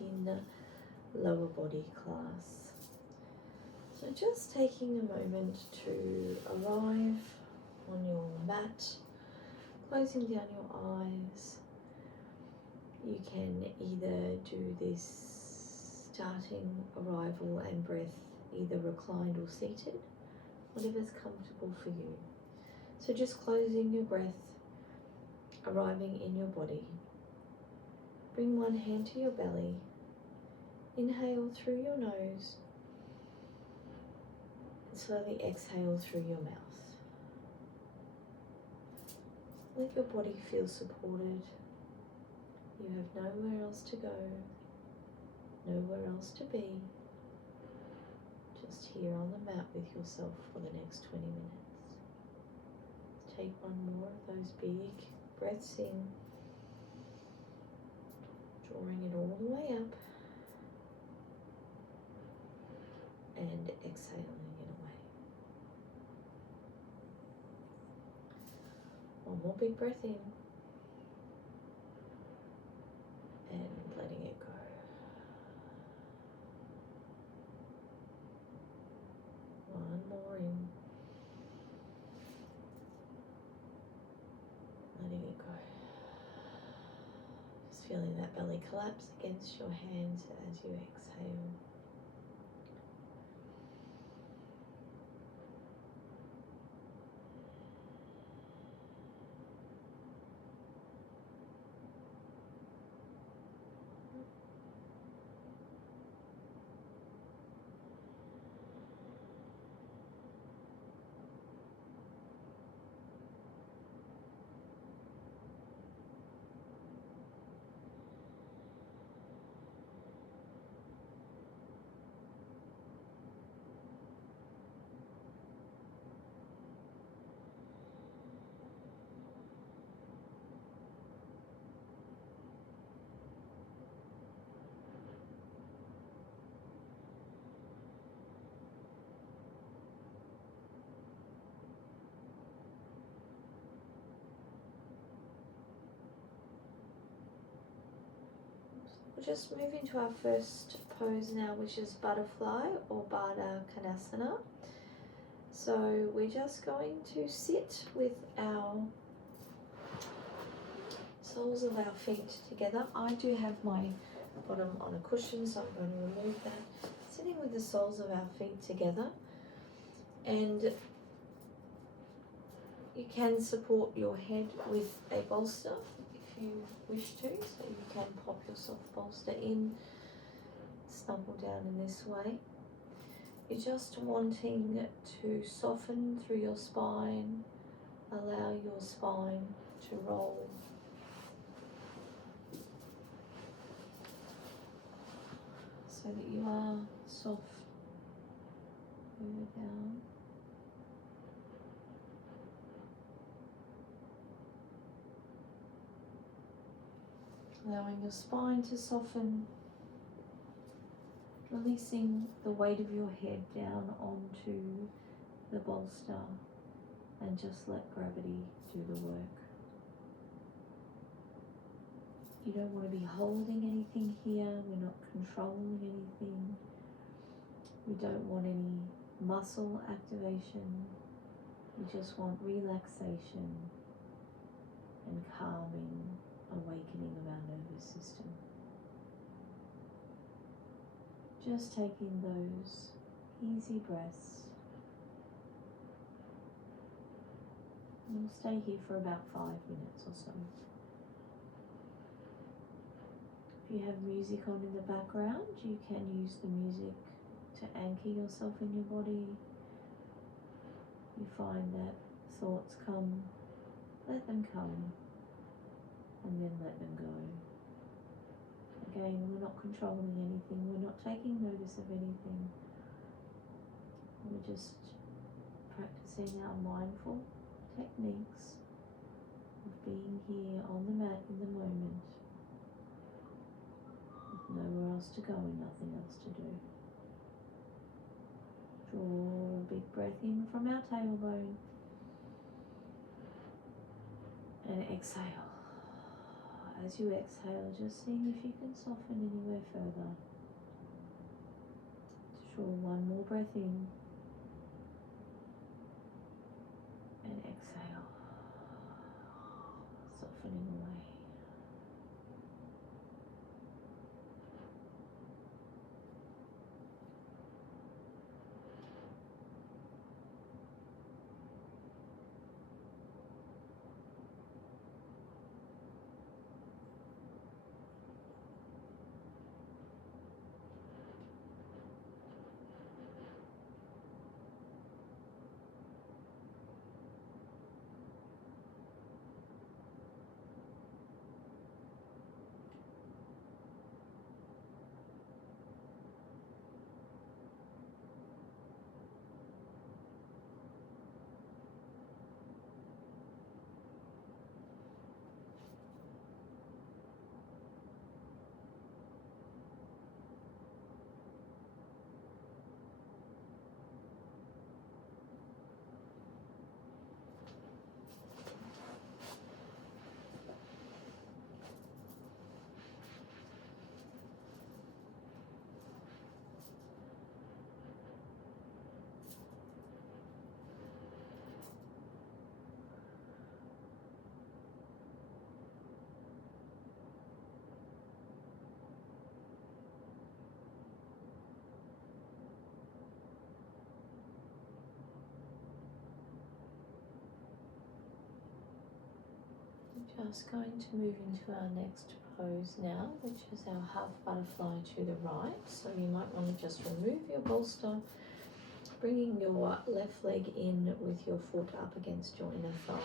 Yin lower body class. So just taking a moment to arrive on your mat, closing down your eyes. You can either do this starting arrival and breath either reclined or seated, whatever's comfortable for you. So just closing your breath, arriving in your body. Bring one hand to your belly. Inhale through your nose and slowly exhale through your mouth. Let your body feel supported. You have nowhere else to go, nowhere else to be. Just here on the mat with yourself for the next 20 minutes. Take one more of those big breaths in, drawing it all the way up and exhaling it away. One more big breath in and letting it go. One more in, letting it go. Just feeling that belly collapse against your hands as you exhale. We'll just move into our first pose now, which is butterfly or Baddha Konasana. So we're just going to sit with our soles of our feet together. I do have my bottom on a cushion, so I'm going to remove that. Sitting with the soles of our feet together, and you can support your head with a bolster if you wish to, so you can pop your soft bolster in, snuggle down in this way. You're just wanting to soften through your spine, allow your spine to roll. So that you are soft over down. Allowing your spine to soften, releasing the weight of your head down onto the bolster, and just let gravity do the work. You don't want to be holding anything here, we're not controlling anything. We don't want any muscle activation. We just want relaxation and calming, awakening of our nervous system. Just taking those easy breaths. We'll stay here for about 5 minutes or so. If you have music on in the background, you can use the music to anchor yourself in your body. You find that thoughts come, let them come, and then let them go. Again, we're not controlling anything, we're not taking notice of anything. We're just practicing our mindful techniques of being here on the mat in the moment, with nowhere else to go and nothing else to do. Draw a big breath in from our tailbone and exhale as you exhale, just seeing if you can soften anywhere further. Sure, one more breath in and exhale, softening away. Just going to move into our next pose now, which is our half butterfly to the right. So you might want to just remove your bolster, bringing your left leg in with your foot up against your inner thigh,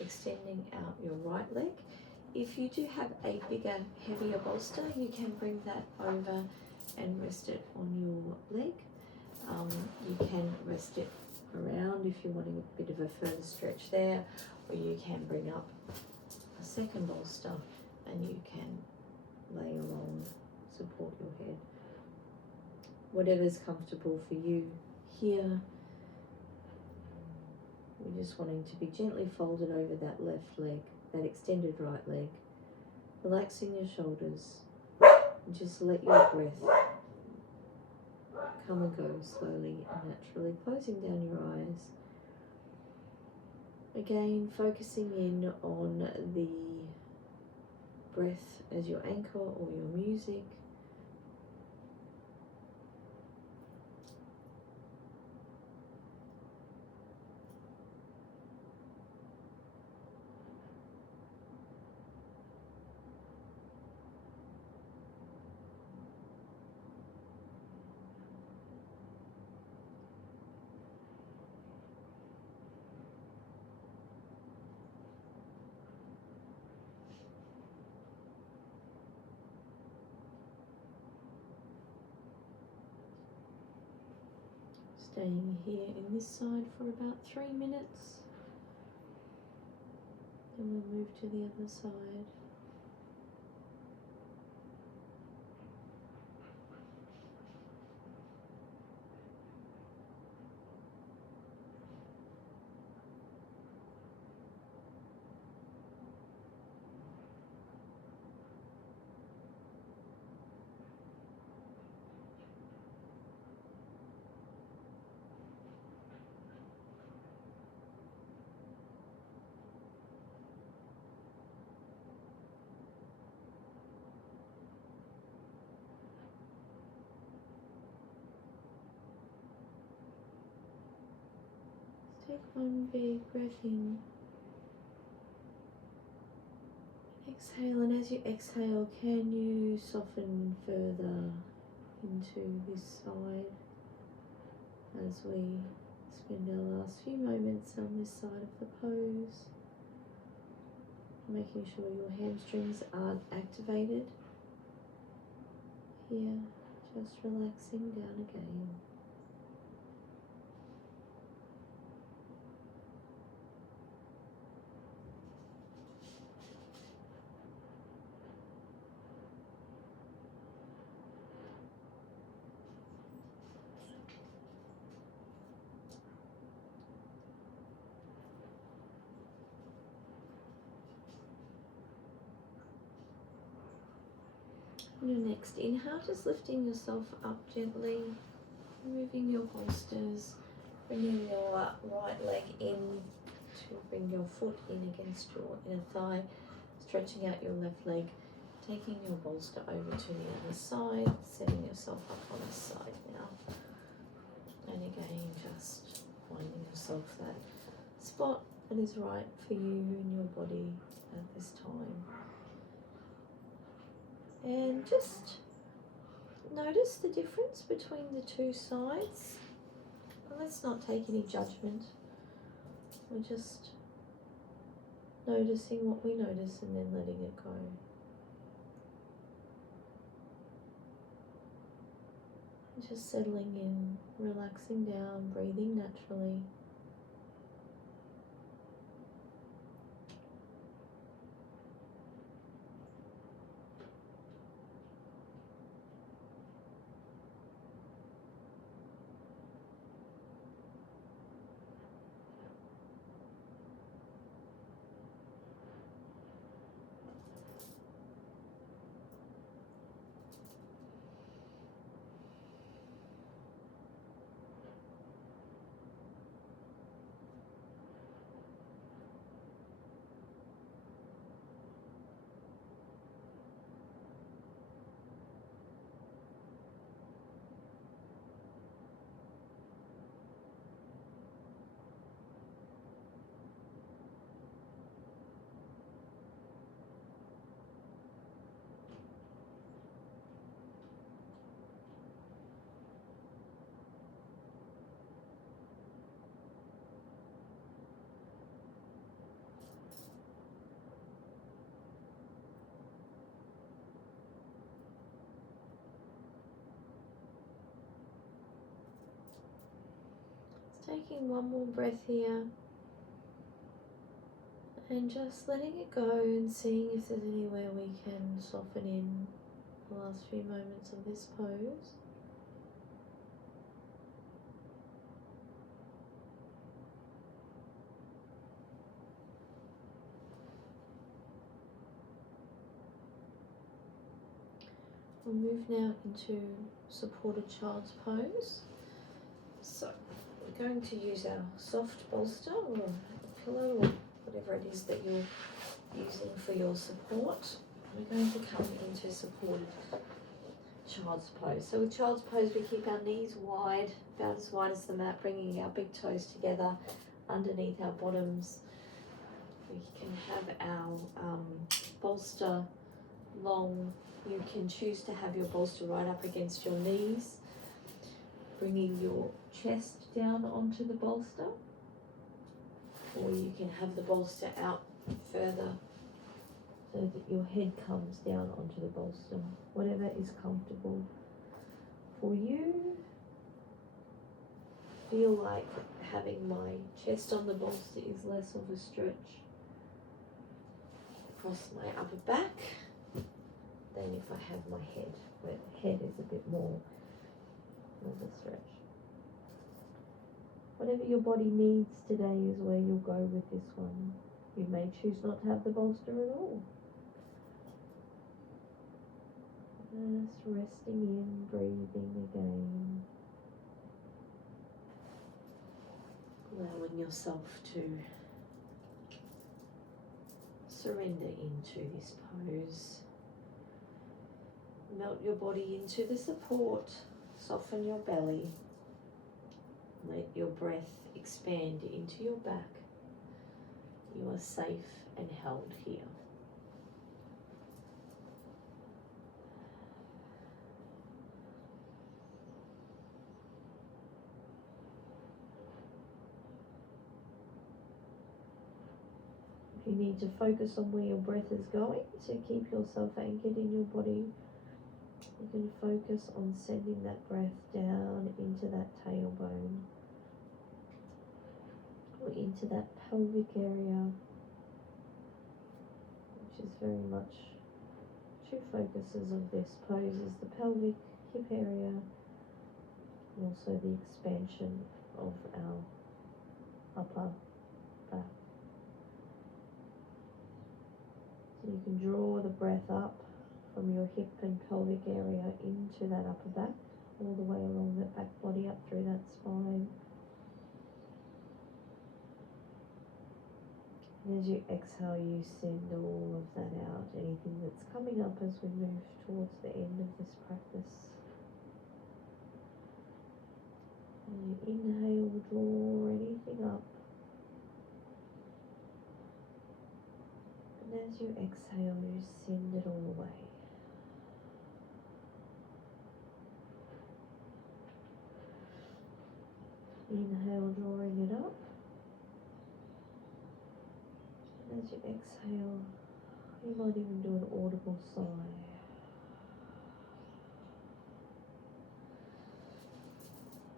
extending out your right leg. If you do have a bigger, heavier bolster, you can bring that over and rest it on your leg. You can rest it around if you're wanting a bit of a further stretch there, or you can bring up a second bolster and you can lay along, support your head. Whatever's comfortable for you here. We're just wanting to be gently folded over that left leg, that extended right leg, relaxing your shoulders, and just let your breath come and go slowly and naturally, closing down your eyes. Again, focusing in on the breath as your anchor or your music. Staying here in this side for about 3 minutes. Then we'll move to the other side. Take one big breath in. Exhale, and as you exhale, can you soften further into this side as we spend our last few moments on this side of the pose, making sure your hamstrings aren't activated. Here, just relaxing down again. On your next inhale, just lifting yourself up gently, moving your bolsters, bringing your right leg in to bring your foot in against your inner thigh, stretching out your left leg, taking your bolster over to the other side, setting yourself up on this side now. And again, just finding yourself that spot that is right for you and your body at this time. And just notice the difference between the two sides. Let's not take any judgment. We're just noticing what we notice and then letting it go. Just settling in, relaxing down, breathing naturally. Taking one more breath here and just letting it go and seeing if there's anywhere we can soften in the last few moments of this pose. We'll move now into supported child's pose. So we're going to use our soft bolster or a pillow or whatever it is that you're using for your support. We're going to come into supported child's pose. So with child's pose, we keep our knees wide, about as wide as the mat, bringing our big toes together underneath our bottoms. We can have our bolster long. You can choose to have your bolster right up against your knees, bringing your chest down onto the bolster, or you can have the bolster out further so that your head comes down onto the bolster, whatever is comfortable for you. Feel like having my chest on the bolster is less of a stretch across my upper back than if I have my head, where the head is a bit more of a stretch. Whatever your body needs today is where you'll go with this one. You may choose not to have the bolster at all. Just resting in, breathing again. Allowing yourself to surrender into this pose. Melt your body into the support. Soften your belly. Let your breath expand into your back. You are safe and held here. If you need to focus on where your breath is going to keep yourself anchored in your body, you can focus on sending that breath down into that tailbone or into that pelvic area, which is very much two focuses of this pose is the pelvic hip area and also the expansion of our upper back. So you can draw the breath up from your hip and pelvic area into that upper back, all the way along that back body up through that spine. And as you exhale, you send all of that out, anything that's coming up as we move towards the end of this practice. And you inhale, draw anything up. And as you exhale, you send it all away. Inhale, drawing it up. And as you exhale, you might even do an audible sigh.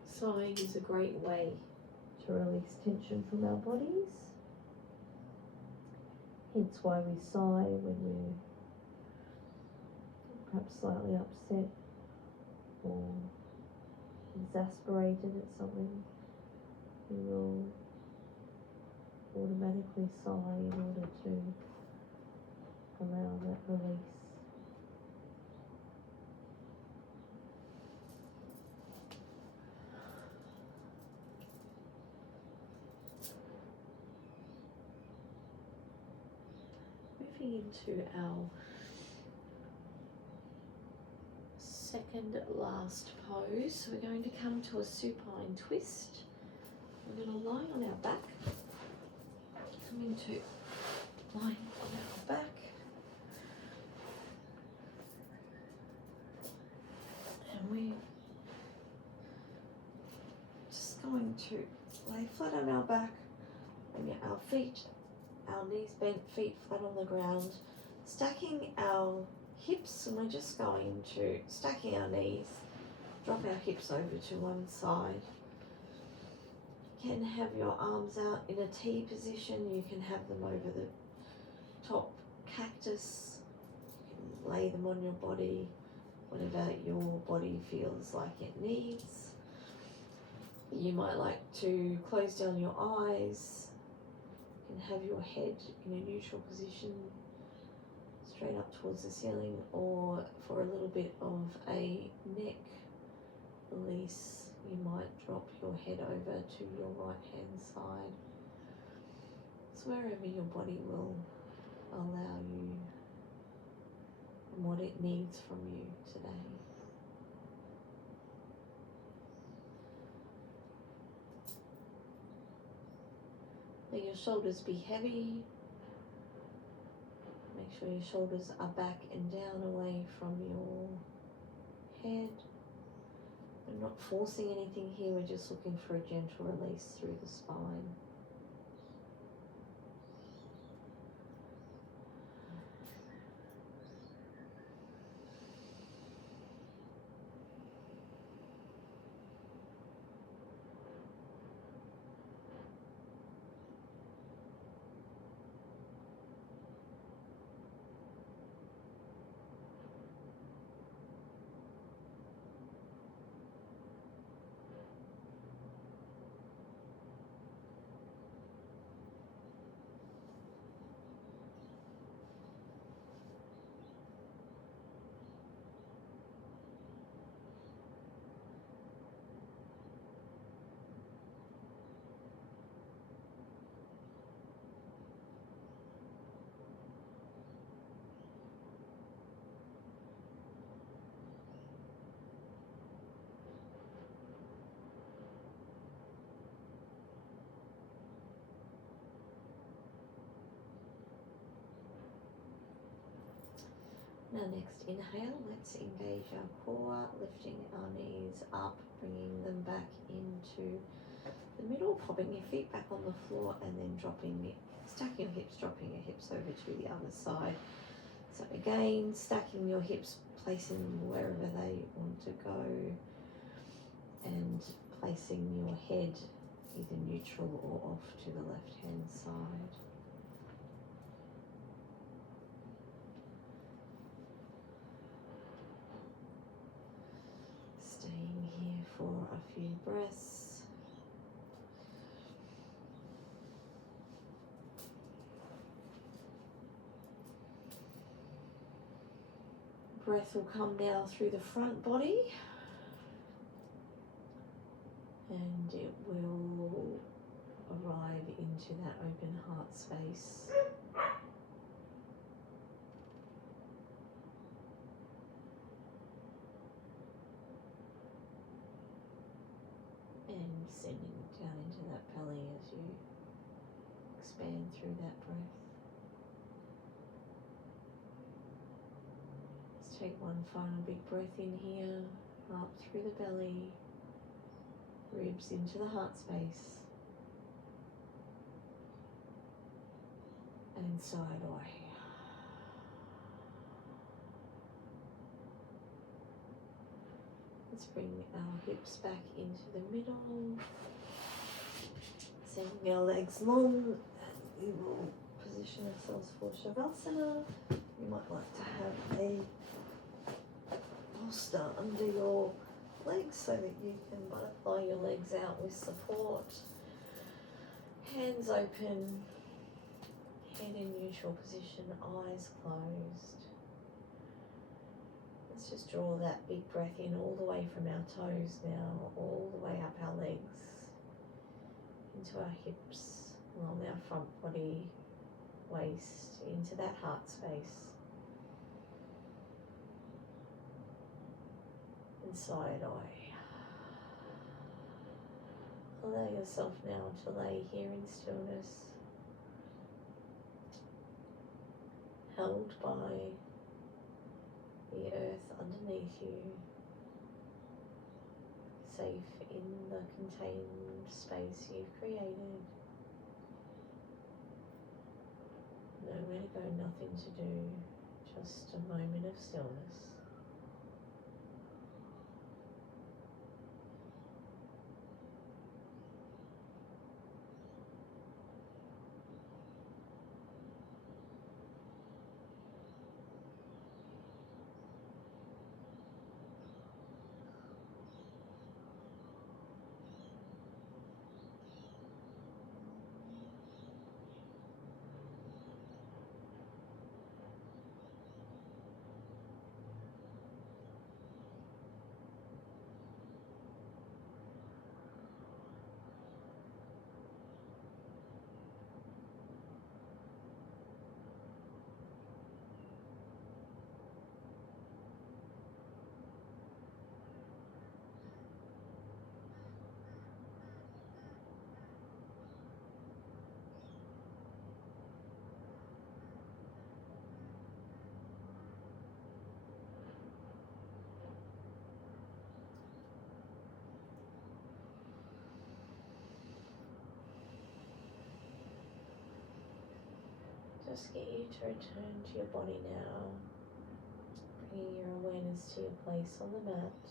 Sighing is a great way to release tension from our bodies. Hence why we sigh when we're perhaps slightly upset or exasperated at something. We will automatically sigh in order to allow that release. Moving into our second last pose, so we're going to come to a supine twist. We're going to lie on our back, come into lying on our back, and we're just going to lay flat on our back, bring our feet, our knees bent, feet flat on the ground, stacking our hips, and we're just going to, stacking our knees, drop our hips over to one side. You can have your arms out in a T position, you can have them over the top cactus, you can lay them on your body, whatever your body feels like it needs. You might like to close down your eyes, you can have your head in a neutral position, straight up towards the ceiling, or for a little bit of a neck release, you might drop your head over to your right hand side. So wherever your body will allow you and what it needs from you today. Let your shoulders be heavy. Make sure your shoulders are back and down away from your head. We're not forcing anything here, we're just looking for a gentle release through the spine. Now next inhale, let's engage our core, lifting our knees up, bringing them back into the middle, popping your feet back on the floor, and then stacking your hips, dropping your hips over to the other side. So again, stacking your hips, placing them wherever they want to go, and placing your head either neutral or off to the left hand side. Staying here for a few breaths. breath will come now through the front body, and it will arrive into that open heart space. And sending it down into that belly as you expand through that breath. Let's take one final big breath in here, up through the belly, ribs into the heart space, and side away. Let's bring our hips back into the middle, sending our legs long, and we will position ourselves for Shavasana. You might like to have a bolster under your legs so that you can butterfly your legs out with support. Hands open, head in neutral position, eyes closed. Let's just draw that big breath in all the way from our toes now, all the way up our legs, into our hips, along our front body, waist, into that heart space. And side away. Allow yourself now to lay here in stillness, held by the earth underneath you, safe in the contained space you've created. Nowhere to go, nothing to do, just a moment of stillness. Just get you to return to your body now, bringing your awareness to your place on the mat,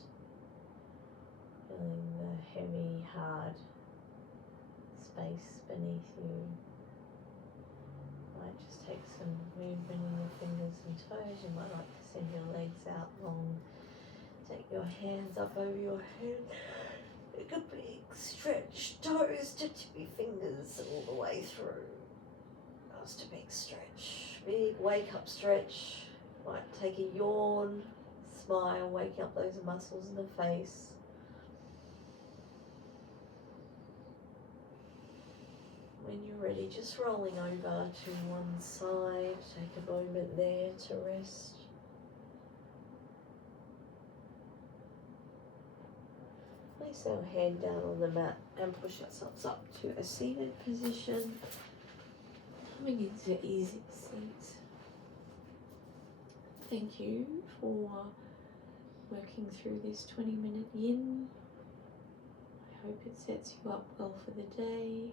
feeling the heavy, hard space beneath you. Might just take some movement in your fingers and toes. You might like to send your legs out long. Take your hands up over your head. Take a big stretch, toes to tippy fingers all the way through. Just a big stretch, big wake up stretch. Might take a yawn, smile, wake up those muscles in the face. When you're ready, just rolling over to one side, take a moment there to rest. Place our hand down on the mat and push ourselves up to a seated position. Coming into easy seat. Thank you for working through this 20-minute yin. I hope it sets you up well for the day.